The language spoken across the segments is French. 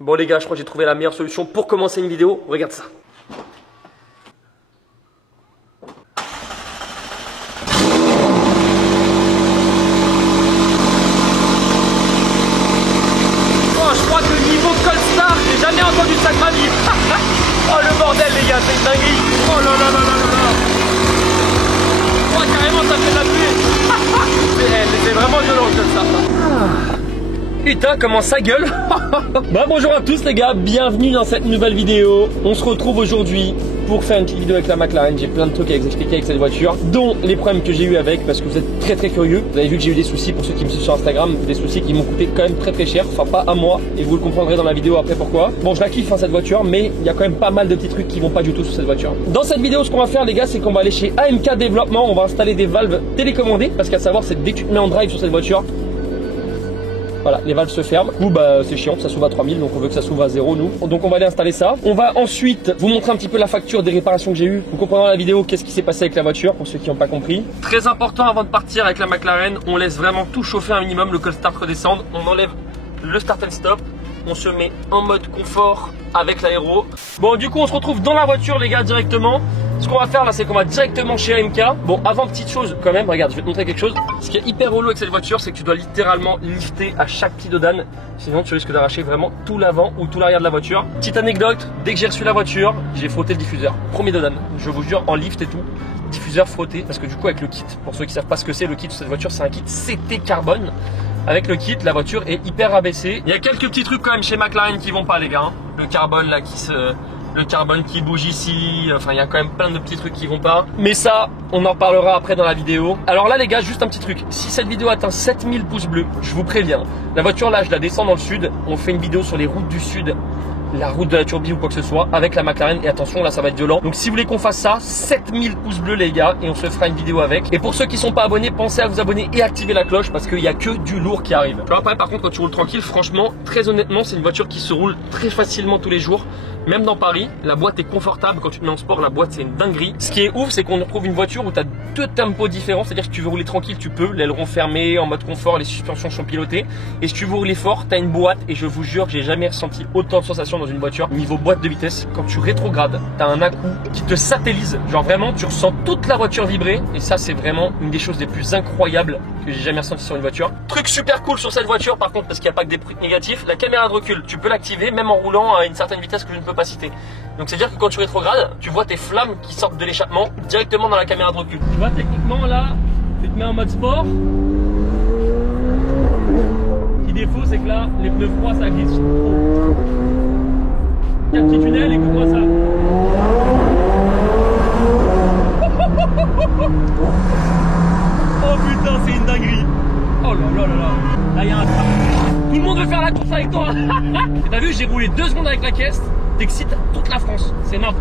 Bon les gars, je crois que j'ai trouvé la meilleure solution pour commencer une vidéo. Regarde ça. Oh, je crois que niveau Coldstar, j'ai jamais entendu ça de ma vie. Oh le bordel les gars, c'est une dinguerie. Oh là là là là là là. Oh carrément ça fait de la pluie. C'est vraiment violent le Coldstar. Putain, comment ça gueule. Bah bonjour à tous les gars, bienvenue dans cette nouvelle vidéo. On se retrouve aujourd'hui pour faire une petite vidéo avec la McLaren. J'ai plein de trucs à vous expliquer avec cette voiture, dont les problèmes que j'ai eu avec, parce que vous êtes très curieux. Vous avez vu que j'ai eu des soucis, pour ceux qui me suivent sur Instagram, des soucis qui m'ont coûté quand même très cher. Enfin pas à moi, et vous le comprendrez dans la vidéo après pourquoi. Bon, je la kiffe cette voiture, mais il y a quand même pas mal de petits trucs qui vont pas du tout sur cette voiture. Dans cette vidéo, ce qu'on va faire les gars, c'est qu'on va aller chez AMK Développement. On va installer des valves télécommandées, parce qu'à savoir, c'est dès que tu te mets en drive sur cette voiture, voilà, les valves se ferment. Du coup, bah, c'est chiant, ça s'ouvre à 3000, donc on veut que ça s'ouvre à 0 nous. Donc on va aller installer ça. On va ensuite vous montrer un petit peu la facture des réparations que j'ai eues. Vous comprendrez dans la vidéo qu'est-ce qui s'est passé avec la voiture, pour ceux qui n'ont pas compris. Très important avant de partir avec la McLaren, on laisse vraiment tout chauffer un minimum, le cold start redescendre. On enlève le start and stop. On se met en mode confort avec l'aéro. Bon, du coup, on se retrouve dans la voiture, les gars, directement. Ce qu'on va faire là, c'est qu'on va directement chez AMK. Bon, avant, petite chose quand même, regarde, je vais te montrer quelque chose. Ce qui est hyper relou avec cette voiture, c'est que tu dois littéralement lifter à chaque petit dodane. Sinon, tu risques d'arracher vraiment tout l'avant ou tout l'arrière de la voiture. Petite anecdote, dès que j'ai reçu la voiture, j'ai frotté le diffuseur. Premier dodane, je vous jure, en lift et tout. Diffuseur frotté, parce que du coup, avec le kit, pour ceux qui savent pas ce que c'est, le kit de cette voiture, c'est un kit CT carbone. Avec le kit, la voiture est hyper rabaissée. Il y a quelques petits trucs quand même chez McLaren qui vont pas, les gars. Le carbone là le carbone qui bouge ici, enfin il y a quand même plein de petits trucs qui vont pas. Mais ça, on en parlera après dans la vidéo. Alors là les gars, juste un petit truc. Si cette vidéo atteint 7000 pouces bleus, je vous préviens. La voiture là, je la descends dans le sud. On fait une vidéo sur les routes du sud, la route de la Turbie ou quoi que ce soit, avec la McLaren. Et attention, là ça va être violent. Donc si vous voulez qu'on fasse ça, 7000 pouces bleus les gars, et on se fera une vidéo avec. Et pour ceux qui sont pas abonnés, pensez à vous abonner et activer la cloche, parce qu'il y a que du lourd qui arrive. Alors après, par contre, quand tu roules tranquille, franchement, très honnêtement, c'est une voiture qui se roule très facilement tous les jours. Même dans Paris, la boîte est confortable. Quand tu te mets en sport, la boîte c'est une dinguerie. Ce qui est ouf, c'est qu'on retrouve une voiture où tu as deux tempos différents. C'est-à-dire que si tu veux rouler tranquille, tu peux. L'aileron fermé, en mode confort, les suspensions sont pilotées. Et si tu veux rouler fort, tu as une boîte. Et je vous jure que j'ai jamais ressenti autant de sensations dans une voiture. Niveau boîte de vitesse, quand tu rétrogrades, tu as un à-coup qui te satellise. Genre vraiment, tu ressens toute la voiture vibrer. Et ça, c'est vraiment une des choses les plus incroyables que j'ai jamais ressenti sur une voiture. Truc super cool sur cette voiture, par contre, parce qu'il n'y a pas que des trucs négatifs, la caméra de recul, tu peux l'activer même en roulant à une certaine vitesse que je ne peux pas citer. Donc c'est à dire que quand tu rétrogrades, tu vois tes flammes qui sortent de l'échappement directement dans la caméra de recul. Tu vois, techniquement là, tu te mets en mode sport. Petit défaut, c'est que là, les pneus froids, ça glisse trop. Il y a un petit tunnel, écoute-moi ça. Oh putain, c'est une dinguerie. Oh là là là là. Là, il y a un... Tout le monde veut faire la course avec toi. T'as vu, j'ai roulé 2 secondes avec la caisse. T'excites toute la France. C'est énorme.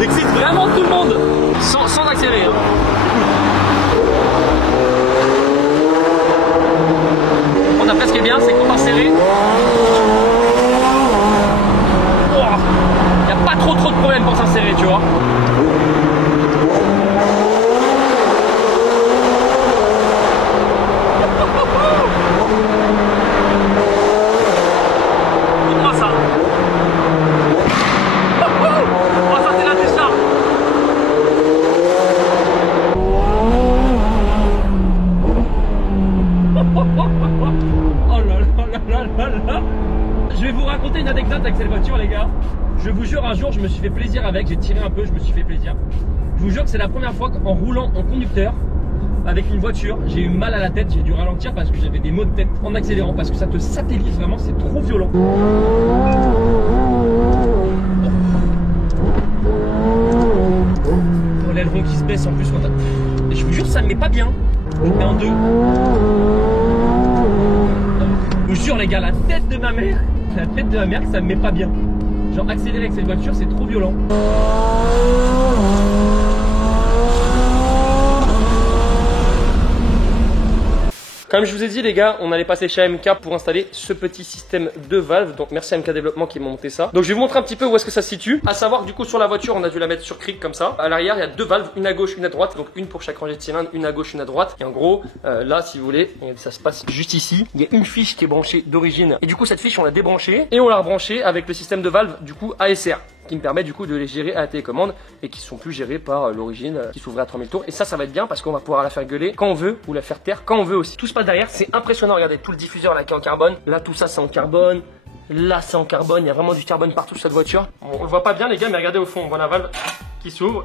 T'excites vraiment tout le monde. Sans accélérer. On a presque ce qui est bien, c'est qu'on accélère. Il n'y a pas trop de problèmes pour s'insérer, tu vois. Écoute-moi ça. Oh, ça c'est la décharge. Oh là là là là là. Je vais vous raconter une anecdote avec cette voiture les gars. Je vous jure, un jour je me suis fait plaisir avec, j'ai tiré un peu, je me suis fait plaisir. Je vous jure que c'est la première fois qu'en roulant en conducteur avec une voiture, j'ai eu mal à la tête, j'ai dû ralentir parce que j'avais des maux de tête en accélérant, parce que ça te satellise vraiment, c'est trop violent. Oh, l'aileron qui se baisse en plus quand t'as... Je vous jure, ça me met pas bien. Je me mets en deux. Je vous jure les gars, la tête de ma mère, ça me met pas bien. Genre accélérer avec cette voiture, c'est trop violent. Comme je vous ai dit les gars, on allait passer chez AMK pour installer ce petit système de valve. Donc merci à AMK Développement qui m'a monté ça. Donc je vais vous montrer un petit peu où est-ce que ça se situe. À savoir du coup sur la voiture, on a dû la mettre sur cric comme ça. À l'arrière, il y a deux valves, une à gauche, une à droite. Donc une pour chaque rangée de cylindres, une à gauche, une à droite. Et en gros, là si vous voulez, ça se passe juste ici. Il y a une fiche qui est branchée d'origine. Et du coup cette fiche on l'a débranchée et on l'a rebranchée avec le système de valve du coup ASR, qui me permet du coup de les gérer à la télécommande et qui sont plus gérés par l'origine qui s'ouvrait à 3000 tours. Et ça va être bien parce qu'on va pouvoir la faire gueuler quand on veut ou la faire taire quand on veut aussi. Tout se passe derrière, c'est impressionnant. Regardez tout le diffuseur là qui est en carbone. Là tout ça c'est en carbone. Là c'est en carbone, il y a vraiment du carbone partout sur cette voiture. Bon, on le voit pas bien les gars, mais regardez au fond, on voit la valve qui s'ouvre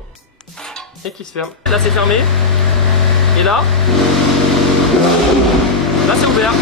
et qui se ferme. Là c'est fermé. Et là c'est ouvert.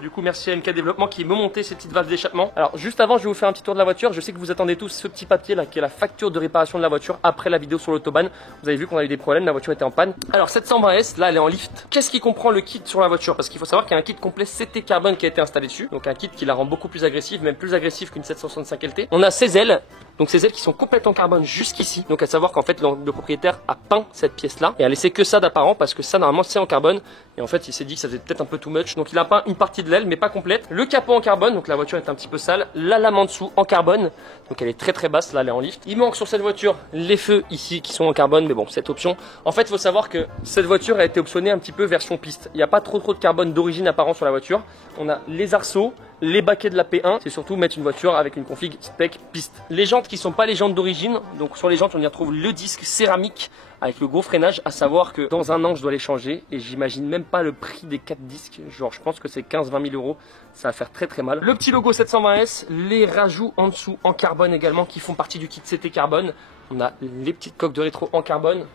Du coup, merci à MK Développement qui m'a monté ces petites valves d'échappement. Alors, juste avant, je vais vous faire un petit tour de la voiture. Je sais que vous attendez tous ce petit papier là qui est la facture de réparation de la voiture après la vidéo sur l'autobahn. Vous avez vu qu'on a eu des problèmes, la voiture était en panne. Alors, 720S, là, elle est en lift. Qu'est-ce qui comprend le kit sur la voiture? Parce qu'il faut savoir qu'il y a un kit complet CT carbone qui a été installé dessus. Donc, un kit qui la rend beaucoup plus agressive, même plus agressive qu'une 765 LT. On a ces ailes. Donc ces ailes qui sont complètement en carbone jusqu'ici. Donc à savoir qu'en fait le propriétaire a peint cette pièce là et a laissé que ça d'apparent parce que ça normalement c'est en carbone. Et en fait il s'est dit que ça faisait peut-être un peu too much. Donc il a peint une partie de l'aile mais pas complète. Le capot en carbone, donc la voiture est un petit peu sale. La lame en dessous en carbone. Donc elle est très très basse, là elle est en lift. Il manque sur cette voiture les feux ici qui sont en carbone. Mais bon, cette option. En fait il faut savoir que cette voiture a été optionnée un petit peu version piste. Il n'y a pas trop de carbone d'origine apparent sur la voiture. On a les arceaux, les baquets de la P1, c'est surtout mettre une voiture avec une config spec piste. Les jantes qui sont pas les jantes d'origine, donc sur les jantes on y retrouve le disque céramique avec le gros freinage, à savoir que dans un an je dois les changer et j'imagine même pas le prix des 4 disques, genre je pense que c'est 15-20 000 euros, ça va faire très très mal. Le petit logo 720S, les rajouts en dessous en carbone également qui font partie du kit CT carbone. On a les petites coques de rétro en carbone.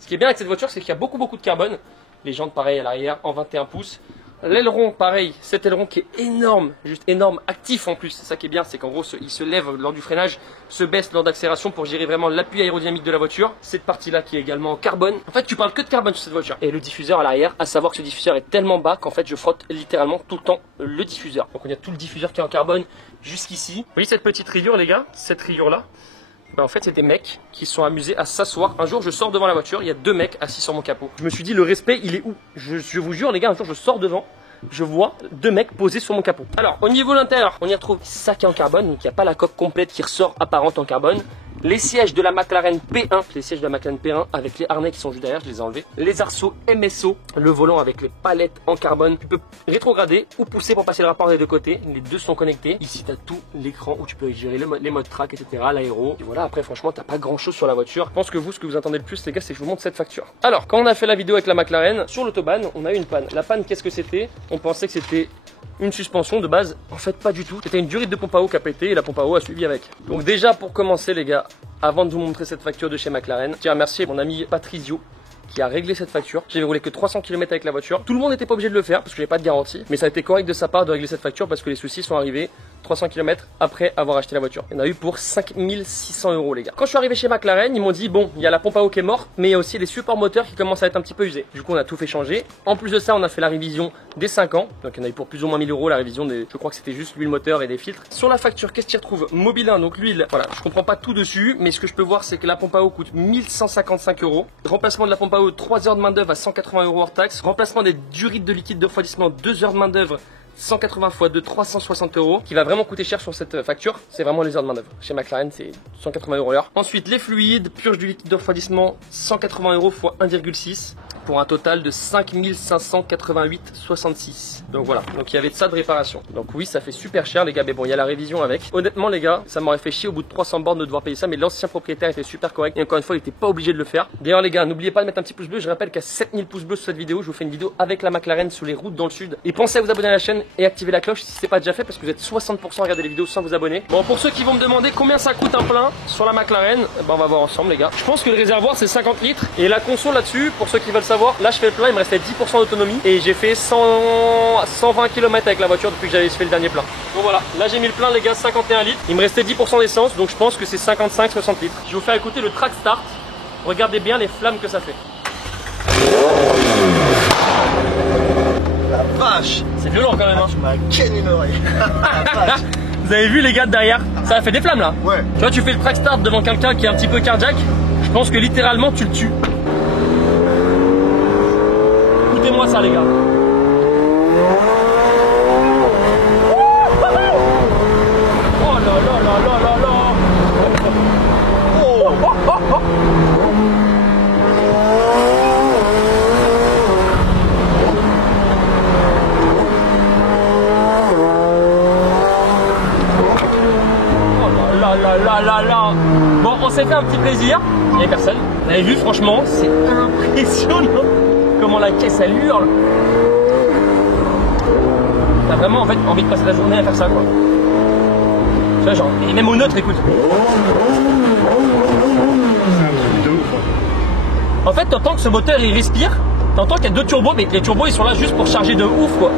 Ce qui est bien avec cette voiture c'est qu'il y a beaucoup de carbone, les jantes pareil à l'arrière en 21 pouces. L'aileron, pareil, cet aileron qui est énorme, juste énorme, actif en plus. C'est ça qui est bien, c'est qu'en gros, il se lève lors du freinage, se baisse lors d'accélération pour gérer vraiment l'appui aérodynamique de la voiture. Cette partie-là qui est également en carbone. En fait, tu parles que de carbone sur cette voiture. Et le diffuseur à l'arrière, à savoir que ce diffuseur est tellement bas qu'en fait, je frotte littéralement tout le temps le diffuseur. Donc, on a tout le diffuseur qui est en carbone jusqu'ici. Vous voyez cette petite rayure, les gars? Cette rayure-là, en fait, c'est des mecs qui se sont amusés à s'asseoir. Un jour, je sors devant la voiture, il y a deux mecs assis sur mon capot. Je me suis dit, le respect, il est où? Je vous jure, les gars, un jour, je sors devant, je vois deux mecs posés sur mon capot. Alors, au niveau de l'intérieur, on y retrouve ça qui est en carbone, donc il n'y a pas la coque complète qui ressort apparente en carbone. Les sièges de la McLaren P1, les sièges de la McLaren P1 avec les harnais qui sont juste derrière, je les ai enlevés. Les arceaux MSO, le volant avec les palettes en carbone. Tu peux rétrograder ou pousser pour passer le rapport des deux côtés. Les deux sont connectés. Ici, tu as tout l'écran où tu peux gérer les modes track, etc. L'aéro. Et voilà, après, franchement, t'as pas grand chose sur la voiture. Je pense que vous, ce que vous attendez le plus, les gars, c'est que je vous montre cette facture. Alors, quand on a fait la vidéo avec la McLaren, sur l'autobahn, on a eu une panne. La panne, qu'est-ce que c'était? On pensait que c'était une suspension de base, en fait pas du tout. C'était une durite de pompe à eau qui a pété et la pompe à eau a suivi avec. Donc déjà pour commencer les gars, avant de vous montrer cette facture de chez McLaren, je tiens à remercier mon ami Patrizio qui a réglé cette facture. J'ai roulé que 300 km avec la voiture. Tout le monde n'était pas obligé de le faire parce que j'ai pas de garantie, mais ça a été correct de sa part de régler cette facture parce que les soucis sont arrivés 300 km après avoir acheté la voiture. Il y en a eu pour 5600 € les gars. Quand je suis arrivé chez McLaren, ils m'ont dit bon, il y a la pompe à eau qui est morte, mais il y a aussi les supports moteurs qui commencent à être un petit peu usés. Du coup, on a tout fait changer. En plus de ça, on a fait la révision des 5 ans. Donc il y en a eu pour plus ou moins 1000 € la révision des. Je crois que c'était juste l'huile moteur et des filtres. Sur la facture, qu'est-ce qu'il retrouve? Mobilin, donc l'huile. Voilà, je comprends pas tout dessus, mais ce que je peux voir, c'est que la pompe à eau coûte 1155 €. Remplacement de la pompe à eau, 3 heures de main d'œuvre à 180 € hors taxe. Remplacement des durites de liquide de refroidissement, 2 heures de main d'œuvre. 180 x 2, 360 €, qui va vraiment coûter cher sur cette facture. C'est vraiment les heures de main d'œuvre. Chez McLaren, c'est 180 € l'heure. Ensuite, les fluides, purge du liquide de refroidissement, 180 € x 1,6 pour un total de 5588,66. Donc voilà, donc il y avait de ça de réparation. Donc oui, ça fait super cher les gars, mais bon, il y a la révision avec. Honnêtement les gars, ça m'aurait fait chier au bout de 300 bornes de devoir payer ça, mais l'ancien propriétaire était super correct et encore une fois, il était pas obligé de le faire. D'ailleurs les gars, n'oubliez pas de mettre un petit pouce bleu. Je rappelle qu'à 7000 pouces bleus sur cette vidéo, je vous fais une vidéo avec la McLaren sous les routes dans le sud. Et pensez à vous abonner à la chaîne et activer la cloche si c'est pas déjà fait parce que vous êtes 60% à regarder les vidéos sans vous abonner. Bon, pour ceux qui vont me demander combien ça coûte un plein sur la McLaren, ben on va voir ensemble les gars. Je pense que le réservoir c'est 50 litres et la console là-dessus, pour ceux qui veulent savoir, là je fais le plein, il me restait 10% d'autonomie et j'ai fait 120 km avec la voiture depuis que j'avais fait le dernier plein. Donc voilà, là j'ai mis le plein les gars, 51 litres. Il me restait 10% d'essence, donc je pense que c'est 55-60 litres. Je vais vous faire écouter le track start. Regardez bien les flammes que ça fait. La vache! C'est violent quand même hein. Tu m'as ken une oreille. Vous avez vu les gars de derrière? Ça a fait des flammes là. Ouais. Tu vois, tu fais le track start devant quelqu'un qui est un petit peu cardiaque. Je pense que littéralement tu le tues. Écoutez-moi ça les gars. là là là. Bon, on s'est fait un petit plaisir. Il n'y avait personne. Vous avez vu, franchement, c'est impressionnant comment la caisse elle hurle. T'as vraiment en fait envie de passer la journée à faire ça quoi. Tu vois, genre, et même au neutre, écoute. En fait, t'entends que ce moteur il respire. T'entends qu'il y a 2 turbos, mais les turbos ils sont là juste pour charger de ouf quoi.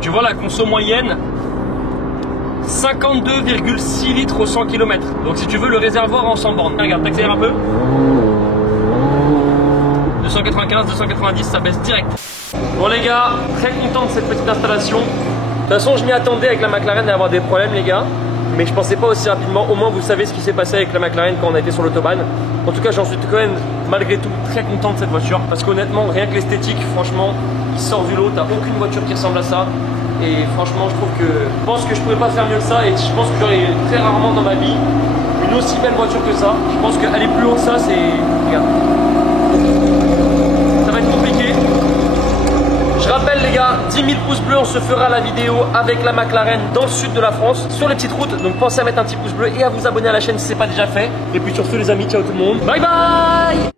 Tu vois la conso moyenne 52,6 litres au 100 km. Donc si tu veux le réservoir en 100 bornes. Regarde, t'accélères un peu. 295, 290, ça baisse direct. Bon les gars, très content de cette petite installation. De toute façon je m'y attendais avec la McLaren à avoir des problèmes les gars. Mais je pensais pas aussi rapidement. Au moins vous savez ce qui s'est passé avec la McLaren quand on a été sur l'autobahn. En tout cas j'en suis quand même malgré tout très content de cette voiture. Parce qu'honnêtement rien que l'esthétique franchement il sort du lot. T'as aucune voiture qui ressemble à ça. Et franchement je trouve que je pense que je pourrais pas faire mieux que ça. Et je pense que j'aurai très rarement dans ma vie une aussi belle voiture que ça. Je pense qu'aller plus haut que ça c'est... Regarde. Ça va être compliqué. Je rappelle les gars, 10 000 pouces bleus, on se fera la vidéo avec la McLaren dans le sud de la France, sur les petites routes. Donc pensez à mettre un petit pouce bleu et à vous abonner à la chaîne si ce n'est pas déjà fait. Et puis sur ce les amis, ciao tout le monde. Bye bye.